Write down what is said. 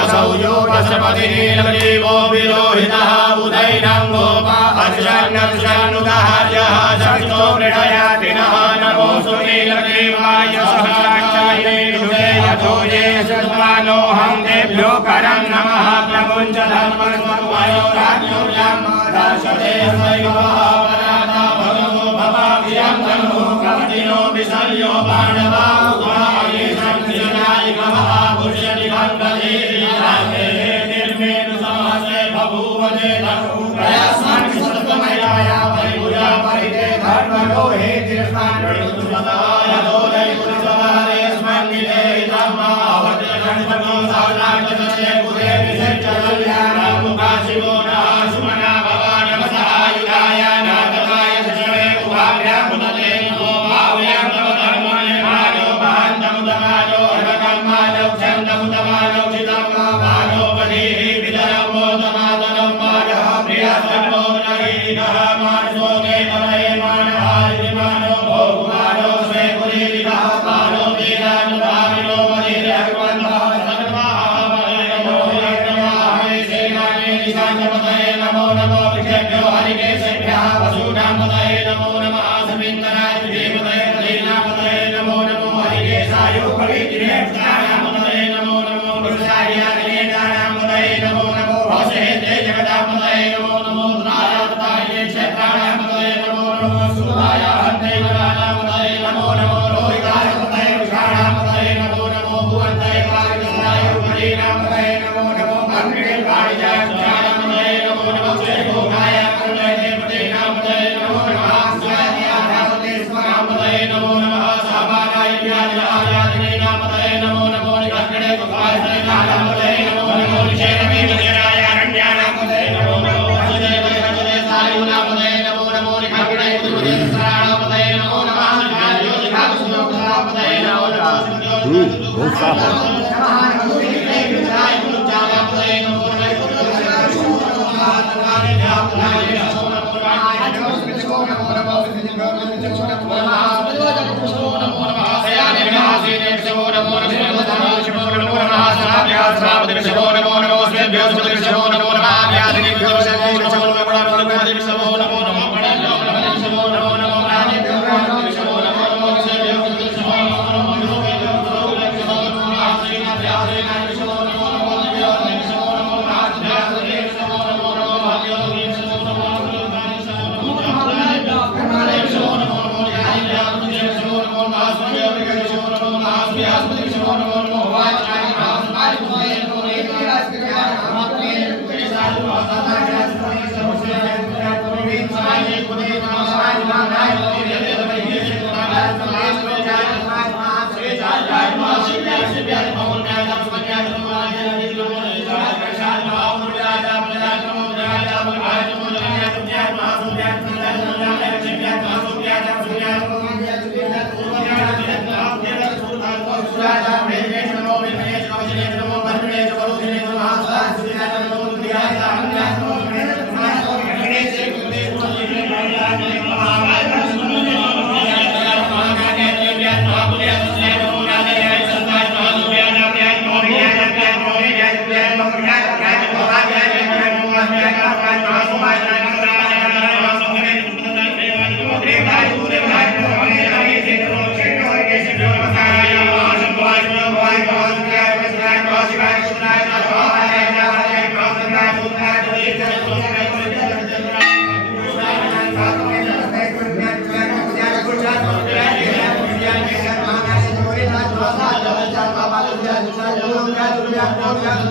असौ यो वसपतिनीलमदेवो विलोहितः उदैनं गोपा अर्षन्नर्षन्नुदार्यः शक्तो मृडयातिनः नमो सुनीलदेवाय सहस्राक्षायै शुभे यथो ये सद्मानोऽहं तेभ्यो करं नमः प्रमुञ्च धर्मस्वयो राज्ञो यं दर्शते स्वैवः पराता भगवो भवाभियं तनो कवटिनो विशल्यो पाण्डवा उमाये संसिनायिकः पुष्यति कण्ठे निर्मेनु समासे बभूवने धनु प्रयास्मान् सततमयाया परिभुजा परिते धर्मणो हे तीर्थान् सदाय दोलै पुरुषवारे स्मन्निते धर्मा अवते गणपतो सावनार्जनते पुरे विसेच्य कल्याणं मुखाशिवो नः सुमना भवान् नमसायुधाय नागमाय सचवे उभाभ्यां पुनते नमो भाव्यां तव धर्मणे मानो महन्तमुदमानो अर्घकर्माणो क्षन्तमुदमानो चिदं मानोपदीः विदरं मोदमादनं मानः प्रियसर्वो नहीनः मानसो केतमये मानहारिति मानो भोगुमानो स्वे पुरीरितः मानो वीरानुभाविनो मदिरहर्वन्तः सर्वाः नमो यज्ञमाहे सेनाने निशाचपतये नमो नमो वृक्षेभ्यो हरिकेशेभ्यः वसूनां पतये नमो नमः समिन्दनाय देवतये पदीनापतये नमो नमो हरिकेशाय पवित्रेभ्यां पतये नमो नमो वृक्षायादिनेतानां पतये नमो नमो भवसेते जगदां पतये नमो नमो द्रायापताये क्षेत्राणां पतये नमो नमो सुधाय हन्ते गणानां पतये नमो नमो रोहिताय पतये वृषाणां पतये नमो नमो भुवन्ताय पारिजाताय पदीनां पतये नमो नमो कर्मिणे पारिजाताय पतये नमो नमो चेतोनाय करुणये पदीनां पतये नमो नमः स्वाध्यायाय स्मरां पतये नमो नमः सामानाय व्याधिनाय पतये नमो नमो निकर्षणे सुखाय पतये नमो नमो निषेधमे विजयाय अरण्यानां पतये नमो नमो वसुदेवये सायुनां पतये नमो नमो निकर्षणे सुखदेवस्त्राणां पतये नमो नमः ज्ञानयोगिधासुयोगिधां पतये नमो नमः Come